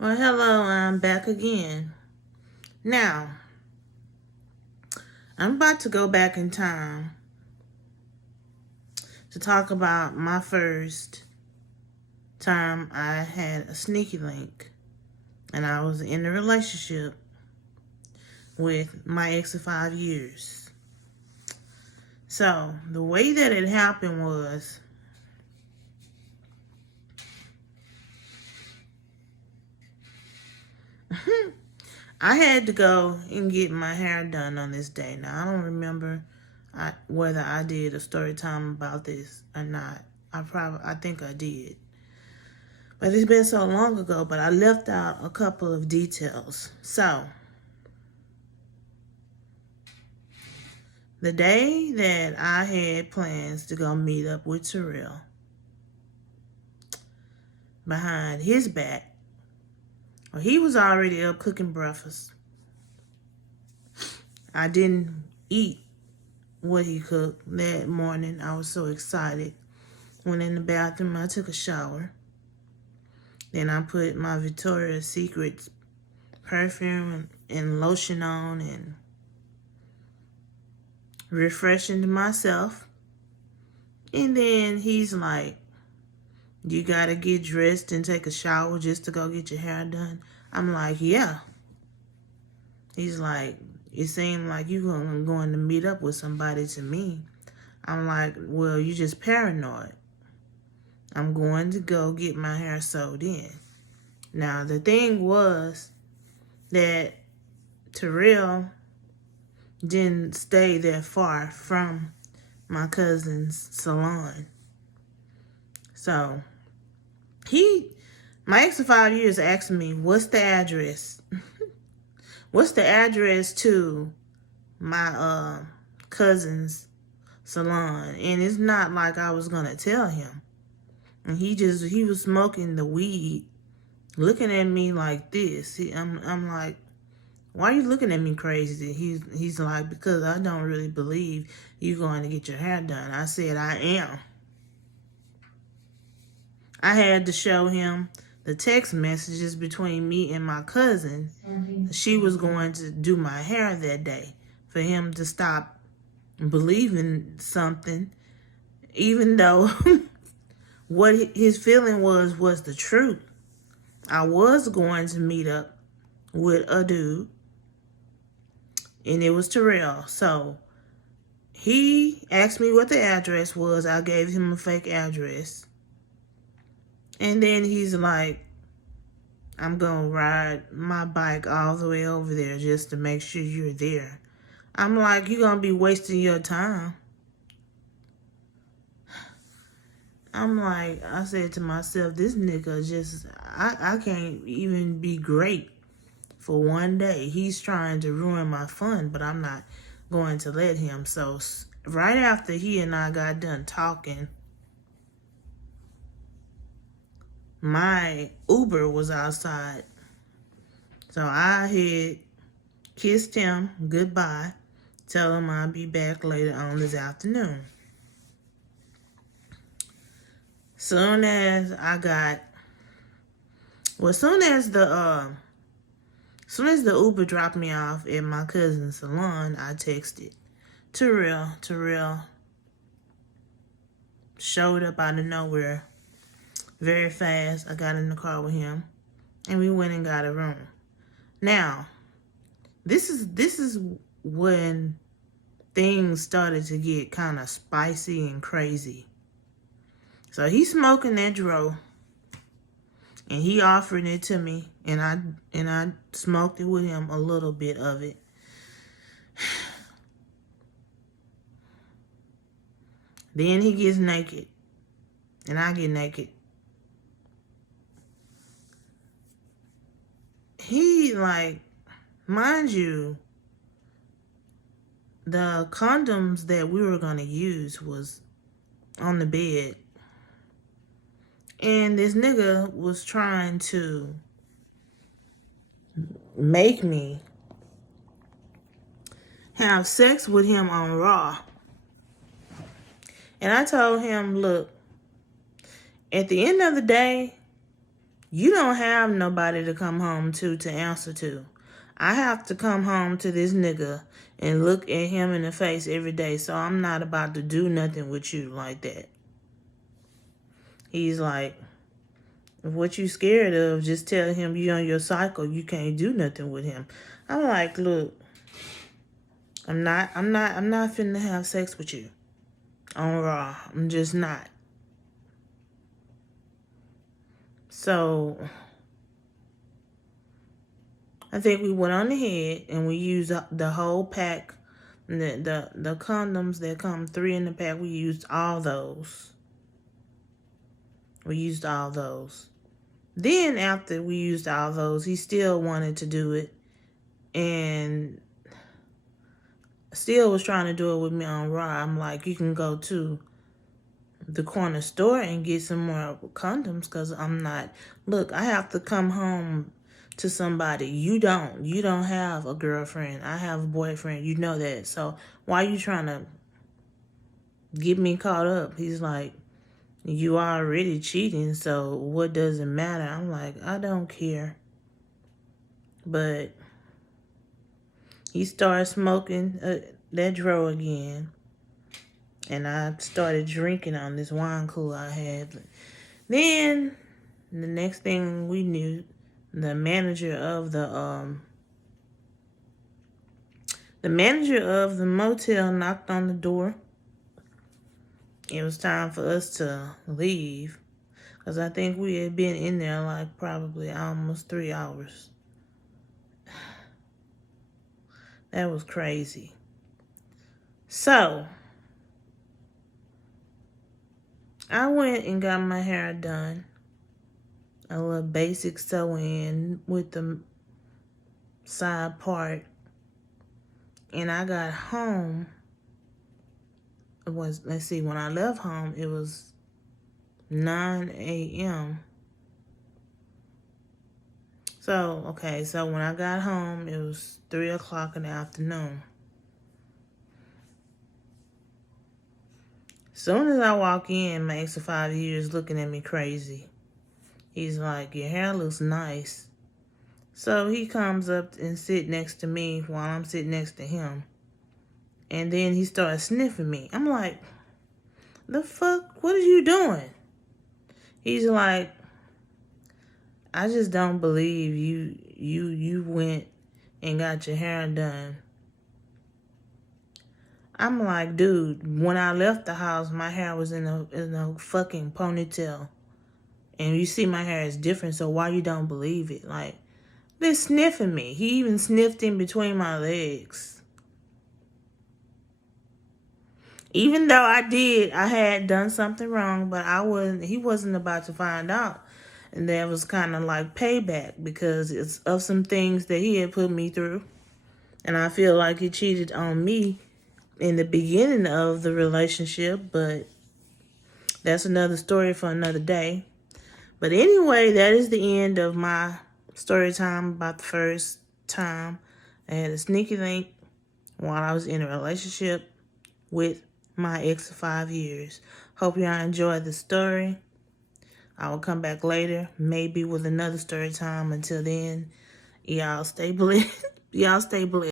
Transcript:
Well, hello, I'm back again. Now, I'm about to go back in time to talk about my first time I had a sneaky link and I was in a relationship with my ex of 5 years. So, the way that it happened was I had to go and get my hair done on this day. Now, I don't remember whether I did a story time about this or not. I think I did. But it's been so long ago, but I left out a couple of details. So, the day that I had plans to go meet up with Terrell, behind his back, well, he was already up cooking breakfast. I didn't eat what he cooked that morning. I was so excited. Went in the bathroom, I took a shower. Then I put my Victoria's Secret perfume and lotion on and refreshing myself. And then he's like, you gotta get dressed and take a shower just to go get your hair done? I'm like, yeah. He's like, it seemed like you were going to meet up with somebody to me. I'm like, well, you just paranoid. I'm going to go get my hair sewed in. Now, the thing was that Terrell didn't stay that far from my cousin's salon. So, my ex of 5 years asked me, what's the address? What's the address to my cousin's salon? And it's not like I was going to tell him. And he was smoking the weed, looking at me like this. I'm like, why are you looking at me crazy? He's like, because I don't really believe you're going to get your hair done. I said, I am. I had to show him the text messages between me and my cousin. She was going to do my hair that day for him to stop believing something, even though what his feeling was the truth. I was going to meet up with a dude, and it was Terrell. So he asked me what the address was. I gave him a fake address. And then he's like, I'm going to ride my bike all the way over there just to make sure you're there. I'm like, you're going to be wasting your time. I'm like, I said to myself, this nigga just, I can't even be great for one day. He's trying to ruin my fun, but I'm not going to let him. So right after he and I got done talking, my Uber was outside. So I had kissed him goodbye, tell him I'll be back later on this afternoon. Soon as the Uber dropped me off at my cousin's salon, I texted Terrell. Terrell showed up out of nowhere very fast. I got in the car with him, and we went and got a room. Now, this is when things started to get kind of spicy and crazy. So he's smoking that dro, and he offered it to me, and I smoked it with him, a little bit of it. Then he gets naked, and I get naked. He, like, mind you, the condoms that we were going to use was on the bed. And this nigga was trying to make me have sex with him on Raw. And I told him, look, at the end of the day, You don't have nobody to come home to answer to. I have to come home to this nigga and look at him in the face every day, so I'm not about to do nothing with you like that. He's like, if what you scared of, just tell him you on your cycle, you can't do nothing with him. I'm like, look, I'm not finna have sex with you on Raw. I'm just not. So I think we went on ahead and we used the whole pack. The condoms that come 3 in the pack, we used all those. Then after we used all those, he still wanted to do it and still was trying to do it with me on Raw. I'm like, you can go to the corner store and get some more condoms because I'm not. Look, I have to come home to somebody. You don't have a girlfriend. I have a boyfriend. You know that. So why are you trying to get me caught up? He's like, you already cheating, so what does it matter? I'm like, I don't care. But he started smoking that dro again. And I started drinking on this wine cooler I had. Then the next thing we knew, the manager of the motel knocked on the door. It was time for us to leave because I think we had been in there like probably almost 3 hours. That was crazy. So I went and got my hair done. A little basic sew-in with the side part. And I got home. When I left home, it was 9 a.m. So when I got home, it was 3 o'clock in the afternoon. Soon as I walk in, my ex of 5 years looking at me crazy. He's like, your hair looks nice. So he comes up and sit next to me while I'm sitting next to him. And then he started sniffing me. I'm like, the fuck? What are you doing? He's like, I just don't believe you went and got your hair done. I'm like, dude, when I left the house, my hair was in a fucking ponytail. And you see my hair is different, so why you don't believe it? Like, they're sniffing me. He even sniffed in between my legs. Even though I had done something wrong, but he wasn't about to find out. And that was kind of like payback because it's of some things that he had put me through. And I feel like he cheated on me in the beginning of the relationship, but that's another story for another day. But anyway, that is the end of my story time about the first time I had a sneaky link while I was in a relationship with my ex of 5 years. Hope y'all enjoyed the story. I will come back later, maybe with another story time. Until then, y'all stay blessed. Y'all stay blessed.